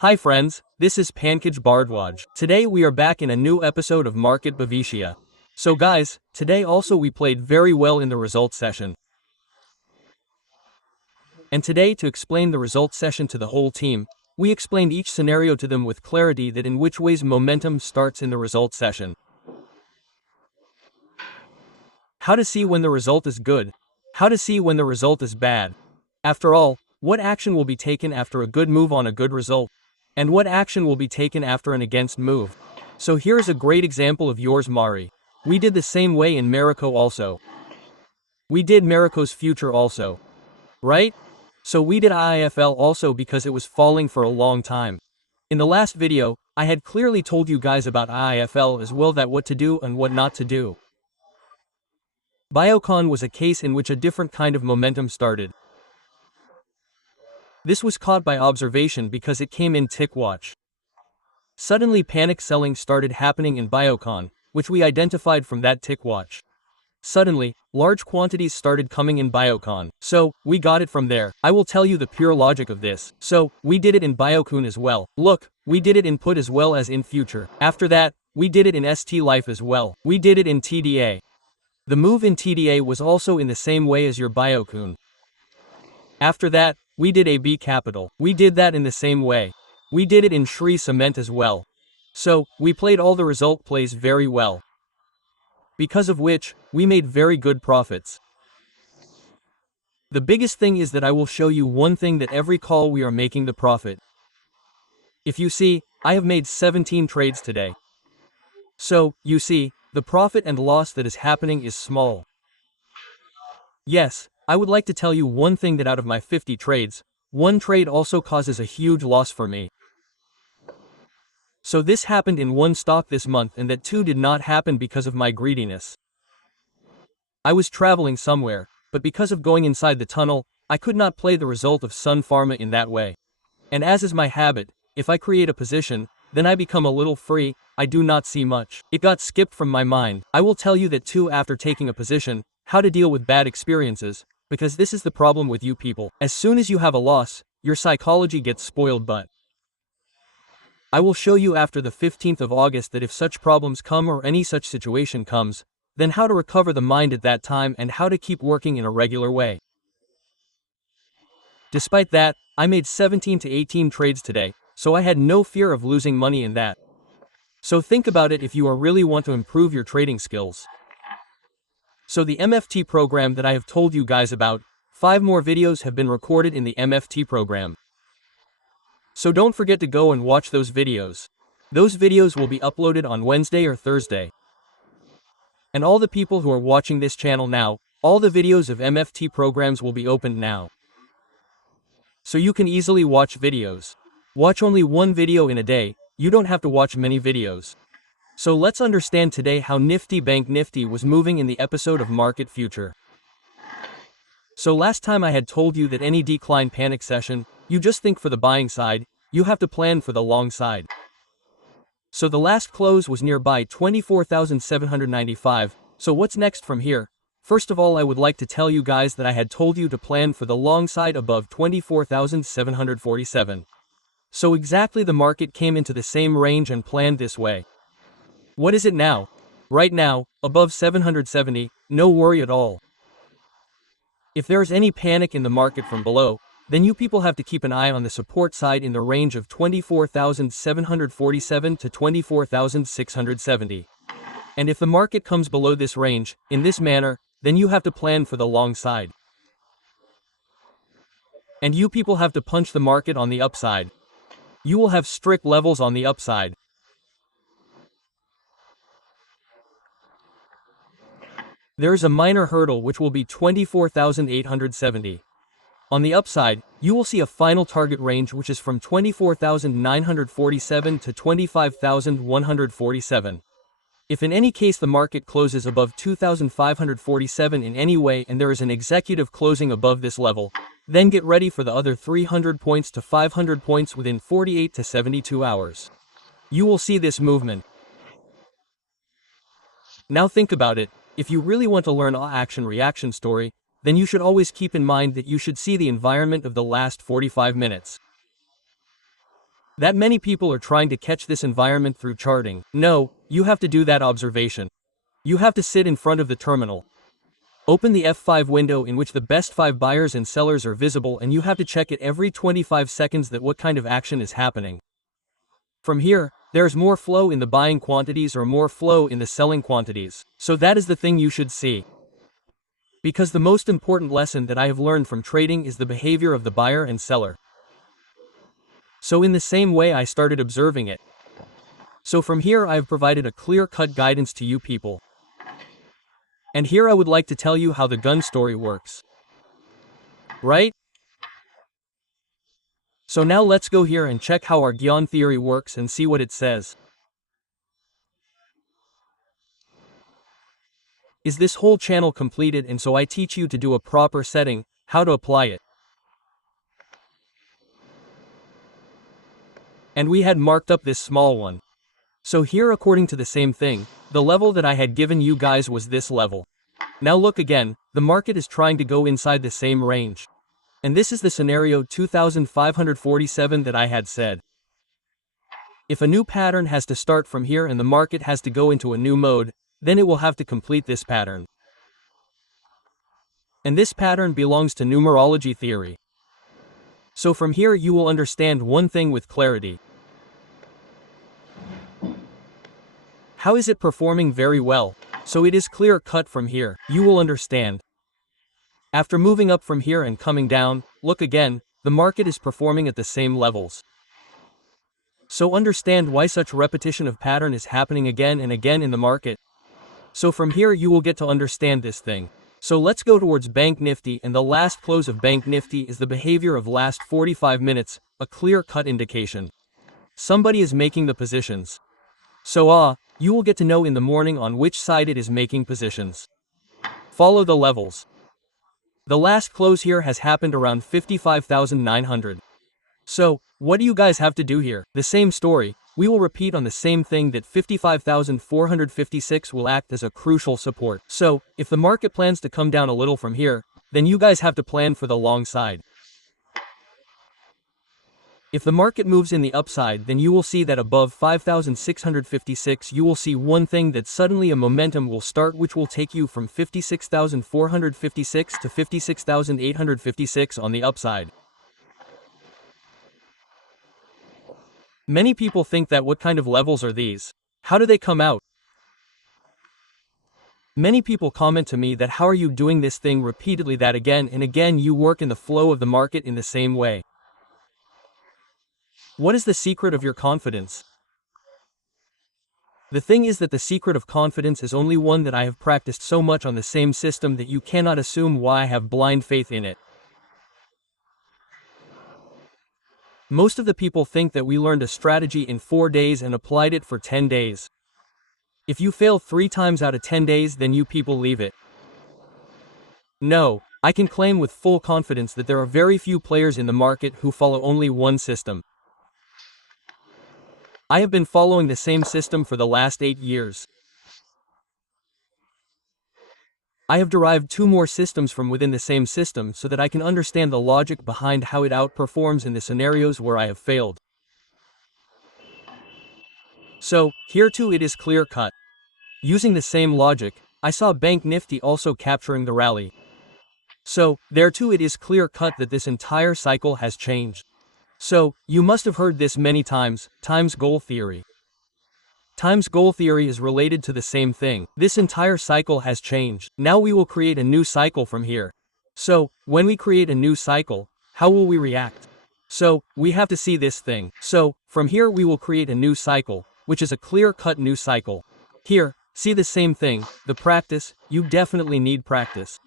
Hi friends, this is Pankaj Bhardwaj. Today we are back in a new episode of Market Bhavishya. So guys, today also we played very well in the results session. And today to explain the results session to the whole team, we explained each scenario to them with clarity that in which ways momentum starts in the results session. How to see when the result is good. How to see when the result is bad. After all, what action will be taken after a good move on a good result? And what action will be taken after an against move? So here's a great example of yours Mari. We did the same way in Marico also. We did Marico's future also. Right? So we did IIFL also because it was falling for a long time. In the last video, I had clearly told you guys about IIFL as well, that what to do and what not to do. Biocon was a case in which a different kind of momentum started. This was caught by observation because it came in tick watch. Suddenly panic selling started happening in Biocon, which we identified from that tick watch. Suddenly, large quantities started coming in Biocon, so we got it from there. I will tell you the pure logic of this. So, we did it in Biocon as well. Look, we did it in put as well as in future. After that, we did it in ST Life as well. We did it in TDA. The move in TDA was also in the same way as your Biocon. After that, we did AB Capital. We did that in the same way. We did it in Shri Cement as well. So, we played all the result plays very well. Because of which, we made very good profits. The biggest thing is that I will show you one thing, that every call we are making the profit. If you see, I have made 17 trades today. So, you see, the profit and loss that is happening is small. Yes, I would like to tell you one thing, that out of my 50 trades, one trade also causes a huge loss for me. So this happened in one stock this month, and that too did not happen because of my greediness. I was traveling somewhere, but because of going inside the tunnel, I could not play the result of Sun Pharma in that way. And as is my habit, if I create a position, then I become a little free, I do not see much. It got skipped from my mind. I will tell you that too after taking a position, how to deal with bad experiences, because this is the problem with you people. As soon as you have a loss, your psychology gets spoiled, but I will show you after the 15th of August that if such problems come or any such situation comes, then how to recover the mind at that time and how to keep working in a regular way. Despite that, I made 17 to 18 trades today, so I had no fear of losing money in that. So think about it if you really want to improve your trading skills. So the MFT program that I have told you guys about, 5 more videos have been recorded in the MFT program. So don't forget to go and watch those videos. Those videos will be uploaded on Wednesday or Thursday. And all the people who are watching this channel now, all the videos of MFT programs will be opened now. So you can easily watch videos. Watch only one video in a day, you don't have to watch many videos. So let's understand today how Nifty Bank Nifty was moving in the episode of Market Future. So last time I had told you that any decline panic session, you just think for the buying side, you have to plan for the long side. So the last close was nearby 24,795, so what's next from here? First of all, I would like to tell you guys that I had told you to plan for the long side above 24,747. So exactly the market came into the same range and planned this way. What is it now? Right now, above 770, no worry at all. If there is any panic in the market from below, then you people have to keep an eye on the support side in the range of 24,747 to 24,670. And if the market comes below this range, in this manner, then you have to plan for the long side. And you people have to punch the market on the upside. You will have strict levels on the upside. There is a minor hurdle which will be 24,870. On the upside, you will see a final target range which is from 24,947 to 25,147. If in any case the market closes above 2,547 in any way and there is an executive closing above this level, then get ready for the other 300 points to 500 points within 48 to 72 hours. You will see this movement. Now think about it, if you really want to learn a action-reaction story, then you should always keep in mind that you should see the environment of the last 45 minutes. That many people are trying to catch this environment through charting. No, you have to do that observation. You have to sit in front of the terminal. Open the F5 window in which the best 5 buyers and sellers are visible, and you have to check it every 25 seconds that what kind of action is happening. From here, there's more flow in the buying quantities or more flow in the selling quantities. So that is the thing you should see. Because the most important lesson that I have learned from trading is the behavior of the buyer and seller. So in the same way I started observing it. So from here I have provided a clear-cut guidance to you people. And here I would like to tell you how the gun story works. Right? So now let's go here and check how our Gyan theory works and see what it says. Is this whole channel completed, and so I teach you to do a proper setting, how to apply it. And we had marked up this small one. So here according to the same thing, the level that I had given you guys was this level. Now look again, the market is trying to go inside the same range. And this is the scenario 2547 that I had said. If a new pattern has to start from here and the market has to go into a new mode, then it will have to complete this pattern. And this pattern belongs to numerology theory. So from here you will understand one thing with clarity. How is it performing very well? So it is clear cut from here, you will understand. After moving up from here and coming down, look again, the market is performing at the same levels. So understand why such repetition of pattern is happening again and again in the market. So from here you will get to understand this thing. So let's go towards Bank Nifty, and the last close of Bank Nifty is the behavior of last 45 minutes, a clear-cut indication. Somebody is making the positions. So you will get to know in the morning on which side it is making positions. Follow the levels. The last close here has happened around 55,900. So, what do you guys have to do here? The same story, we will repeat on the same thing, that 55,456 will act as a crucial support. So, if the market plans to come down a little from here, then you guys have to plan for the long side. If the market moves in the upside, then you will see that above 5,656 you will see one thing, that suddenly a momentum will start which will take you from 56,456 to 56,856 on the upside. Many people think that what kind of levels are these? How do they come out? Many people comment to me that how are you doing this thing repeatedly, that again and again you work in the flow of the market in the same way. What is the secret of your confidence? The thing is that the secret of confidence is only one, that I have practiced so much on the same system that you cannot assume why I have blind faith in it. Most of the people think that we learned a strategy in 4 days and applied it for 10 days. If you fail 3 times out of 10 days, then you people leave it. No, I can claim with full confidence that there are very few players in the market who follow only one system. I have been following the same system for the last 8 years. I have derived 2 more systems from within the same system so that I can understand the logic behind how it outperforms in the scenarios where I have failed. So, here too it is clear cut. Using the same logic, I saw Bank Nifty also capturing the rally. So, there too it is clear cut that this entire cycle has changed. So, you must have heard this many times, times goal theory. Times goal theory is related to the same thing. This entire cycle has changed. Now we will create a new cycle from here. So, when we create a new cycle, how will we react? So, we have to see this thing. So, from here we will create a new cycle, which is a clear-cut new cycle. Here, see the same thing, the practice, you definitely need practice.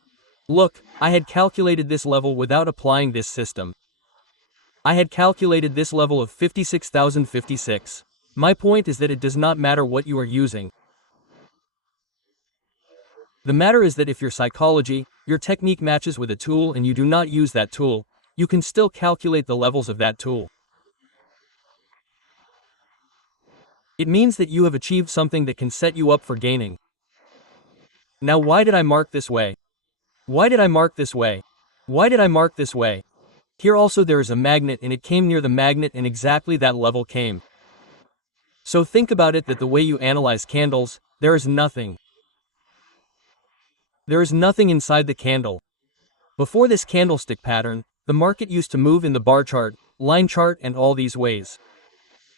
Look, I had calculated this level without applying this system. I had calculated this level of 56,056. My point is that it does not matter what you are using. The matter is that if your psychology, your technique matches with a tool and you do not use that tool, you can still calculate the levels of that tool. It means that you have achieved something that can set you up for gaining. Now why did I mark this way? Why did I mark this way? Why did I mark this way? Here also there is a magnet and it came near the magnet and exactly that level came. So think about it that the way you analyze candles, there is nothing. There is nothing inside the candle. Before this candlestick pattern, the market used to move in the bar chart, line chart and all these ways.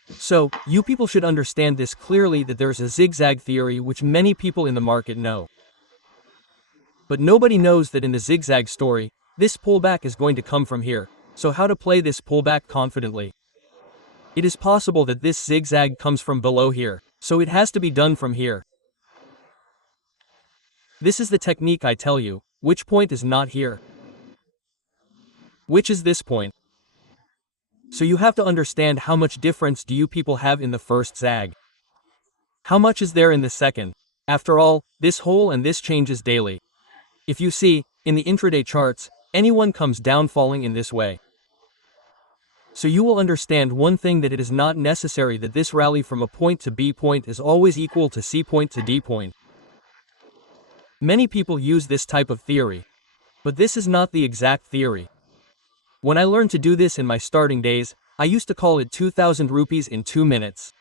So, you people should understand this clearly that there is a zigzag theory which many people in the market know. But nobody knows that in the zigzag story, this pullback is going to come from here. So how to play this pullback confidently? It is possible that this zigzag comes from below here, so it has to be done from here. This is the technique I tell you, which point is not here. Which is this point. So you have to understand how much difference do you people have in the first zag. How much is there in the second? After all, this hole and this changes daily. If you see, in the intraday charts, anyone comes down falling in this way. So you will understand one thing, that it is not necessary that this rally from a point to B point is always equal to C point to D point. Many people use this type of theory. But this is not the exact theory. When I learned to do this in my starting days, I used to call it 2000 rupees in 2 minutes.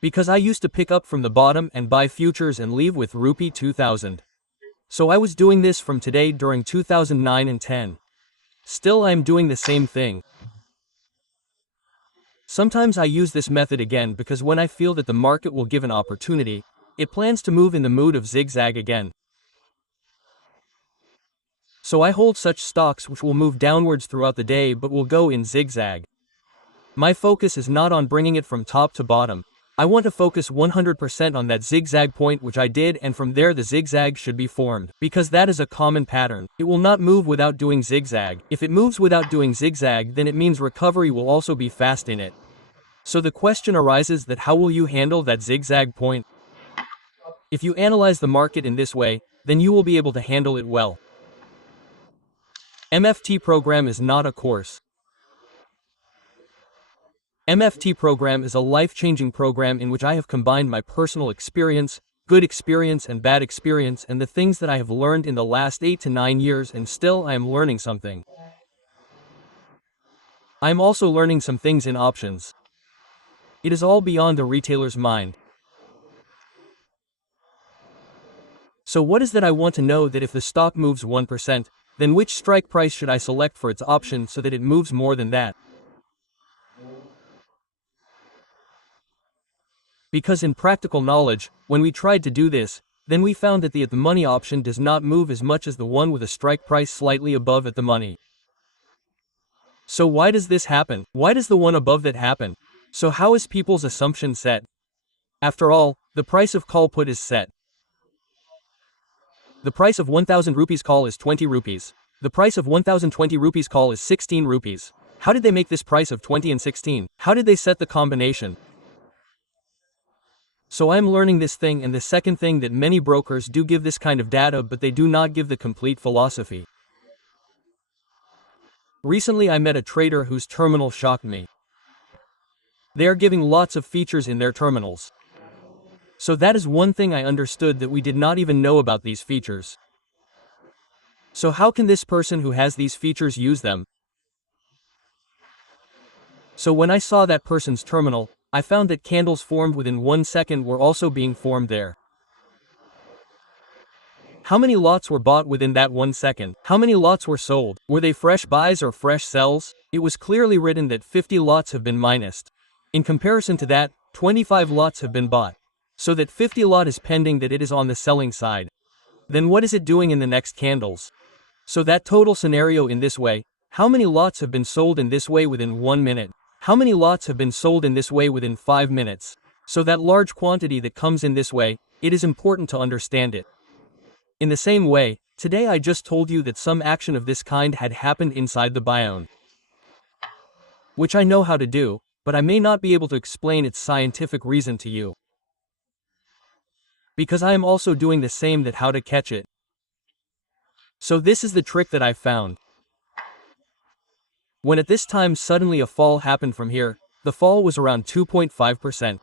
Because I used to pick up from the bottom and buy futures and leave with rupee 2000. So I was doing this from today during 2009 and 10. Still I am doing the same thing. Sometimes I use this method again because when I feel that the market will give an opportunity, it plans to move in the mood of zigzag again. So I hold such stocks which will move downwards throughout the day but will go in zigzag. My focus is not on bringing it from top to bottom. I want to focus 100% on that zigzag point which I did, and from there the zigzag should be formed. Because that is a common pattern. It will not move without doing zigzag. If it moves without doing zigzag, then it means recovery will also be fast in it. So the question arises that how will you handle that zigzag point? If you analyze the market in this way, then you will be able to handle it well. MFT program is not a course. MFT program is a life-changing program in which I have combined my personal experience, good experience and bad experience, and the things that I have learned in the last 8 to 9 years, and still I am learning something. I am also learning some things in options. It is all beyond the retailer's mind. So what is that I want to know, that if the stock moves 1%, then which strike price should I select for its option so that it moves more than that? Because in practical knowledge, when we tried to do this, then we found that the at the money option does not move as much as the one with a strike price slightly above at the money. So why does this happen? Why does the one above that happen? So how is people's assumption set? After all, the price of call put is set. The price of 1000 rupees call is 20 rupees. The price of 1020 rupees call is 16 rupees. How did they make this price of 20 and 16? How did they set the combination? So I am learning this thing, and the second thing, that many brokers do give this kind of data but they do not give the complete philosophy. Recently I met a trader whose terminal shocked me. They are giving lots of features in their terminals. So that is one thing I understood, that we did not even know about these features. So how can this person who has these features use them? So when I saw that person's terminal, I found that candles formed within 1 second were also being formed there. How many lots were bought within that 1 second? How many lots were sold? Were they fresh buys or fresh sells? It was clearly written that 50 lots have been minused. In comparison to that, 25 lots have been bought. So that 50 lot is pending, that it is on the selling side. Then what is it doing in the next candles? So that total scenario in this way, how many lots have been sold in this way within 1 minute? How many lots have been sold in this way within 5 minutes? So that large quantity that comes in this way, it is important to understand it. In the same way, today I just told you that some action of this kind had happened inside the biome, which I know how to do, but I may not be able to explain its scientific reason to you. Because I am also doing the same, that how to catch it. So this is the trick that I found. When at this time suddenly a fall happened from here, the fall was around 2.5%.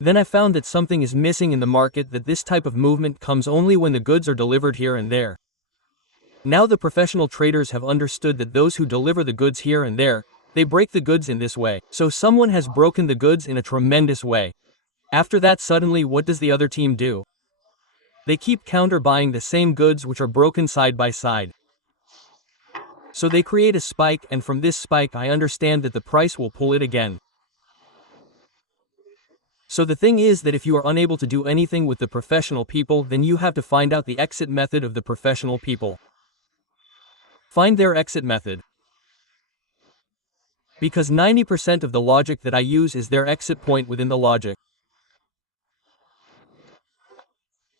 Then I found that something is missing in the market, that this type of movement comes only when the goods are delivered here and there. Now the professional traders have understood that those who deliver the goods here and there, they break the goods in this way. So someone has broken the goods in a tremendous way. After that, suddenly what does the other team do? They keep counter buying the same goods which are broken side by side. So they create a spike, and from this spike I understand that the price will pull it again. So the thing is that if you are unable to do anything with the professional people, then you have to find out the exit method of the professional people. Find their exit method. Because 90% of the logic that I use is their exit point within the logic.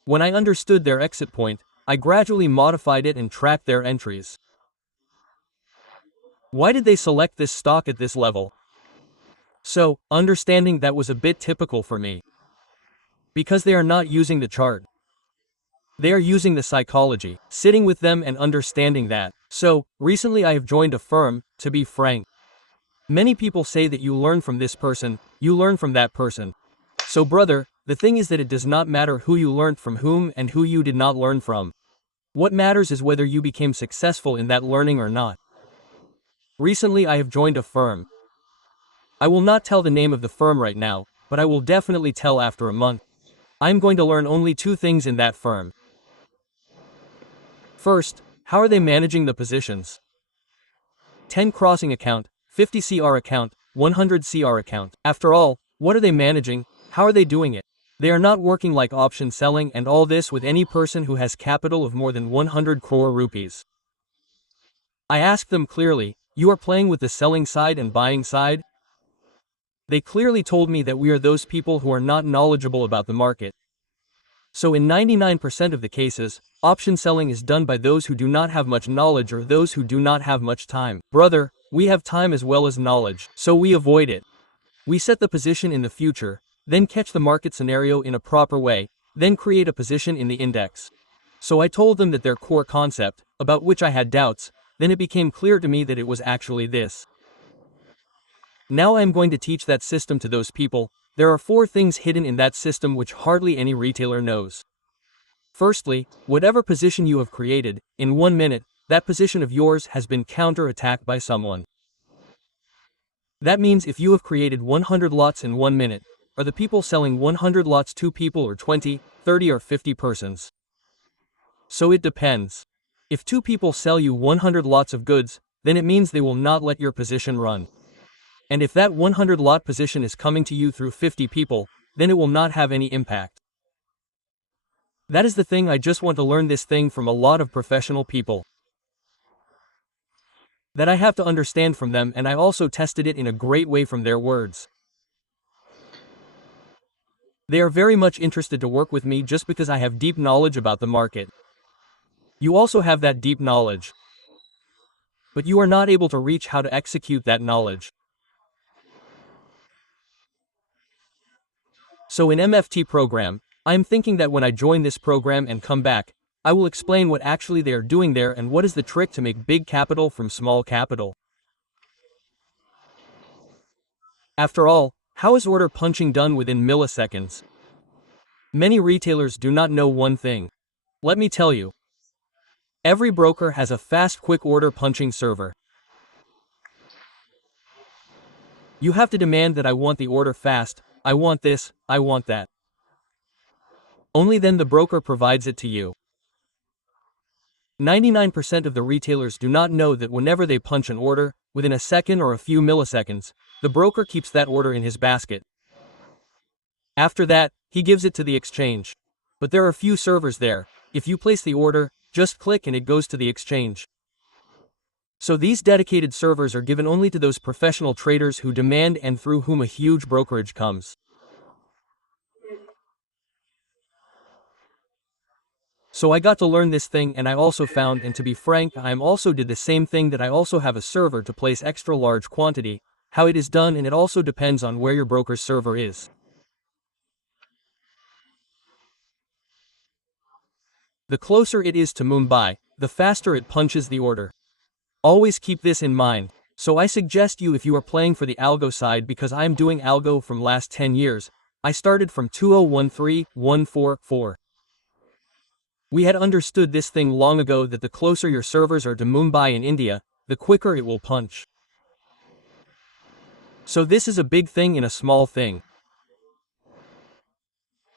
When I understood their exit point, I gradually modified it and tracked their entries. Why did they select this stock at this level? So, understanding that was a bit typical for me. Because they are not using the chart. They are using the psychology, sitting with them and understanding that. So, recently I have joined a firm, to be frank. Many people say that you learn from this person, you learn from that person. So brother, the thing is that it does not matter who you learned from whom and who you did not learn from. What matters is whether you became successful in that learning or not. Recently I have joined a firm. I will not tell the name of the firm right now, but I will definitely tell after a month. I am going to learn only 2 things in that firm. First, how are they managing the positions? 10 crossing account, 50 CR account, 100 CR account. After all, what are they managing? How are they doing it? They are not working like option selling and all this with any person who has capital of more than 100 crore rupees. I asked them clearly, you are playing with the selling side and buying side? They clearly told me that we are those people who are not knowledgeable about the market. So in 99% of the cases, option selling is done by those who do not have much knowledge or those who do not have much time. Brother, we have time as well as knowledge, so we avoid it. We set the position in the future, then catch the market scenario in a proper way, then create a position in the index. So I told them that their core concept, about which I had doubts, then it became clear to me that it was actually this. Now I am going to teach that system to those people. There are 4 things hidden in that system which hardly any retailer knows. Firstly, whatever position you have created, in 1 minute, that position of yours has been counter-attacked by someone. That means if you have created 100 lots in 1 minute, are the people selling 100 lots 2 people or 20, 30 or 50 persons? So it depends. If 2 people sell you 100 lots of goods, then it means they will not let your position run. And if that 100 lot position is coming to you through 50 people, then it will not have any impact. That is the thing. I just want to learn this thing from a lot of professional people. That I have to understand from them, and I also tested it in a great way from their words. They are very much interested to work with me just because I have deep knowledge about the market. You also have that deep knowledge. But you are not able to reach how to execute that knowledge. So in MFT program, I am thinking that when I join this program and come back, I will explain what actually they are doing there and what is the trick to make big capital from small capital. After all, how is order punching done within milliseconds? Many retailers do not know one thing. Let me tell you. Every broker has a fast quick order punching server. You have to demand that I want the order fast, I want this, I want that. Only then the broker provides it to you. 99% of the retailers do not know that whenever they punch an order, within a second or a few milliseconds, the broker keeps that order in his basket. After that, he gives it to the exchange. But there are few servers there. If you place the order, just click and it goes to the exchange. So these dedicated servers are given only to those professional traders who demand and through whom a huge brokerage comes. So I got to learn this thing, and I also found, and to be frank, I also did the same thing, that I also have a server to place extra large quantity. How it is done, and it also depends on where your broker's server is. The closer it is to Mumbai, the faster it punches the order. Always keep this in mind. So I suggest you, if you are playing for the algo side, because I am doing algo from last 10 years, I started from 2013-144. We had understood this thing long ago that the closer your servers are to Mumbai in India, the quicker it will punch. So this is a big thing in a small thing.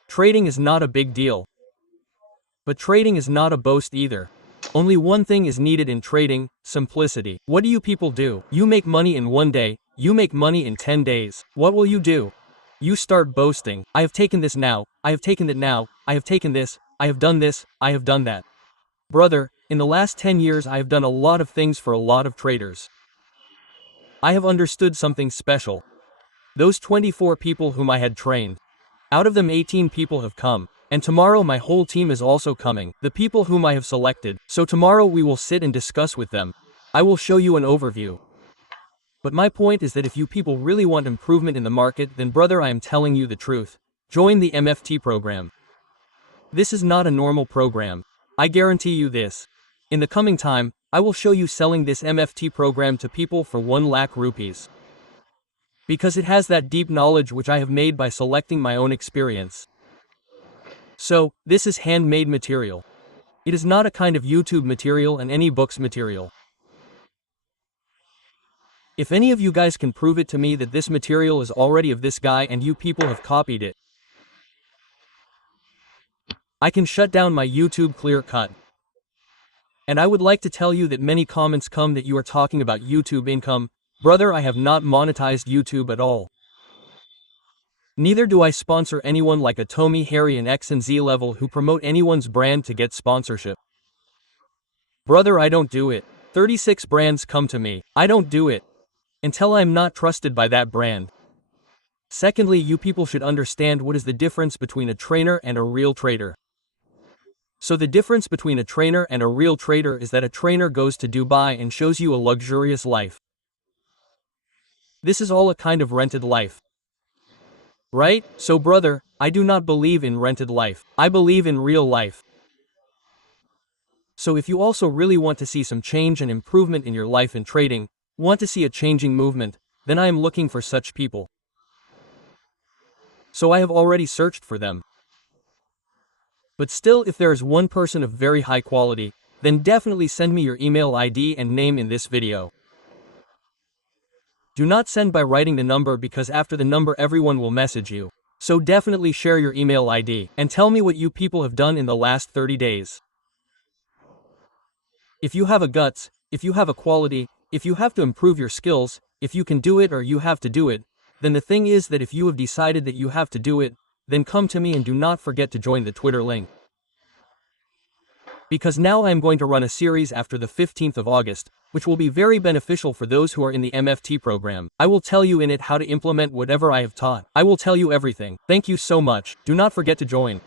Trading is not a big deal. But trading is not a boast either. Only one thing is needed in trading: simplicity. What do you people do? You make money in 1 day, you make money in 10 days. What will you do? You start boasting. I have taken this now, I have taken that now, I have taken this, I have done this, I have done that. Brother, in the last 10 years I have done a lot of things for a lot of traders. I have understood something special. Those 24 people whom I had trained, out of them 18 people have come. And tomorrow my whole team is also coming, the people whom I have selected, so tomorrow we will sit and discuss with them. I will show you an overview. But my point is that if you people really want improvement in the market, then brother, I am telling you the truth. Join the MFT program. This is not a normal program. I guarantee you this. In the coming time, I will show you selling this MFT program to people for 1 lakh rupees. Because it has that deep knowledge which I have made by selecting my own experience. So, this is handmade material. It is not a kind of YouTube material and any books material. If any of you guys can prove it to me that this material is already of this guy and you people have copied it, I can shut down my YouTube clear cut. And I would like to tell you that many comments come that you are talking about YouTube income. Brother, I have not monetized YouTube at all. Neither do I sponsor anyone like a Tommy, Harry and X and Z level who promote anyone's brand to get sponsorship. Brother, I don't do it. 36 brands come to me. I don't do it until I'm not trusted by that brand. Secondly, you people should understand what is the difference between a trainer and a real trader. So the difference between a trainer and a real trader is that a trainer goes to Dubai and shows you a luxurious life. This is all a kind of rented life. Right? So brother, I do not believe in rented life. I believe in real life. So if you also really want to see some change and improvement in your life in trading, want to see a changing movement, then I am looking for such people. So I have already searched for them. But still, if there is one person of very high quality, then definitely send me your email ID and name in this video. Do not send by writing the number because after the number everyone will message you. So definitely share your email ID and tell me what you people have done in the last 30 days. If you have a guts, if you have a quality, if you have to improve your skills, if you can do it or you have to do it, then the thing is that if you have decided that you have to do it, then come to me and do not forget to join the Twitter link. Because now I am going to run a series after the 15th of August, which will be very beneficial for those who are in the MFT program. I will tell you in it how to implement whatever I have taught. I will tell you everything. Thank you so much. Do not forget to join.